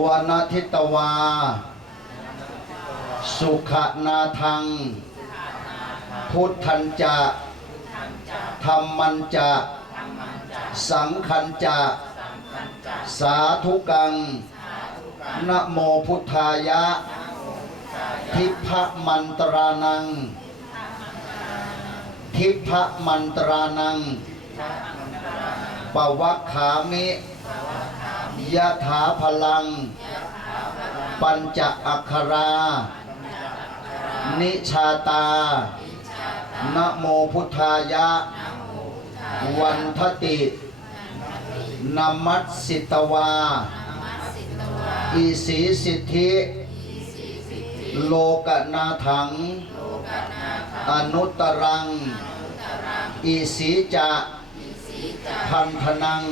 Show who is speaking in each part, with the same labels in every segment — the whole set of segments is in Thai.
Speaker 1: วนาทิตวา สุขนาทัง พุทธันจะธรรมันจะ สังคันจะ สาธุกังนะโมพุทธายะ ทิพมันตรานัง ทิพมันตรานังปวัคขามิ ยะถาพลัง ปัญจอัคครา นิชาตา นะโมพุทธายะ วันทตินามัสสิตวาอีสีสิทธิ โลกนาถัง อนุตรังอีสีจะพันธนัง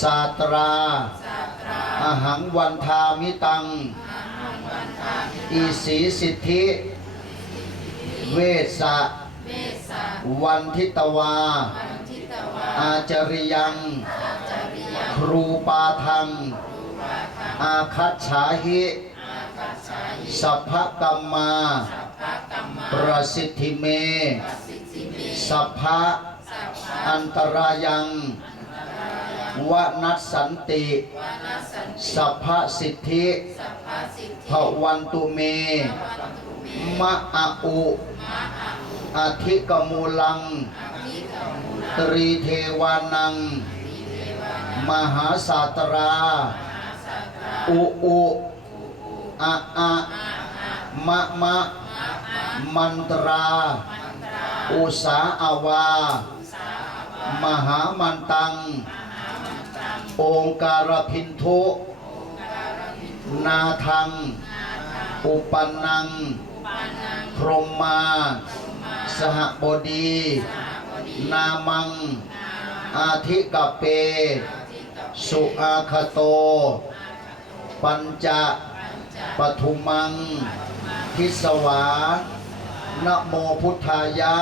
Speaker 1: สาตราอหังวันทามิตังอีสีสิทธิ เวสสะวันทิตวา อาจาริยัง ครูปาทัง อาคัตฉาหิสัพพกัมมา ประสิทธิเม สัพพะอันตรายัง วนัสสันติสัพพสิทธิภวันตุเม มะอะอุอธิกมูลัง ตรีเทวานัง มหาสาตรา อุอุอะอะมะมะมันตรา อุสาอาวา มหามันตัง องการพินทุนาทัง อุปนัง พรหมา สหบดี นามัง อาทิกเป สุอาคโต ปัญจะปทุมัง ทิสวานะโมพุทธายะ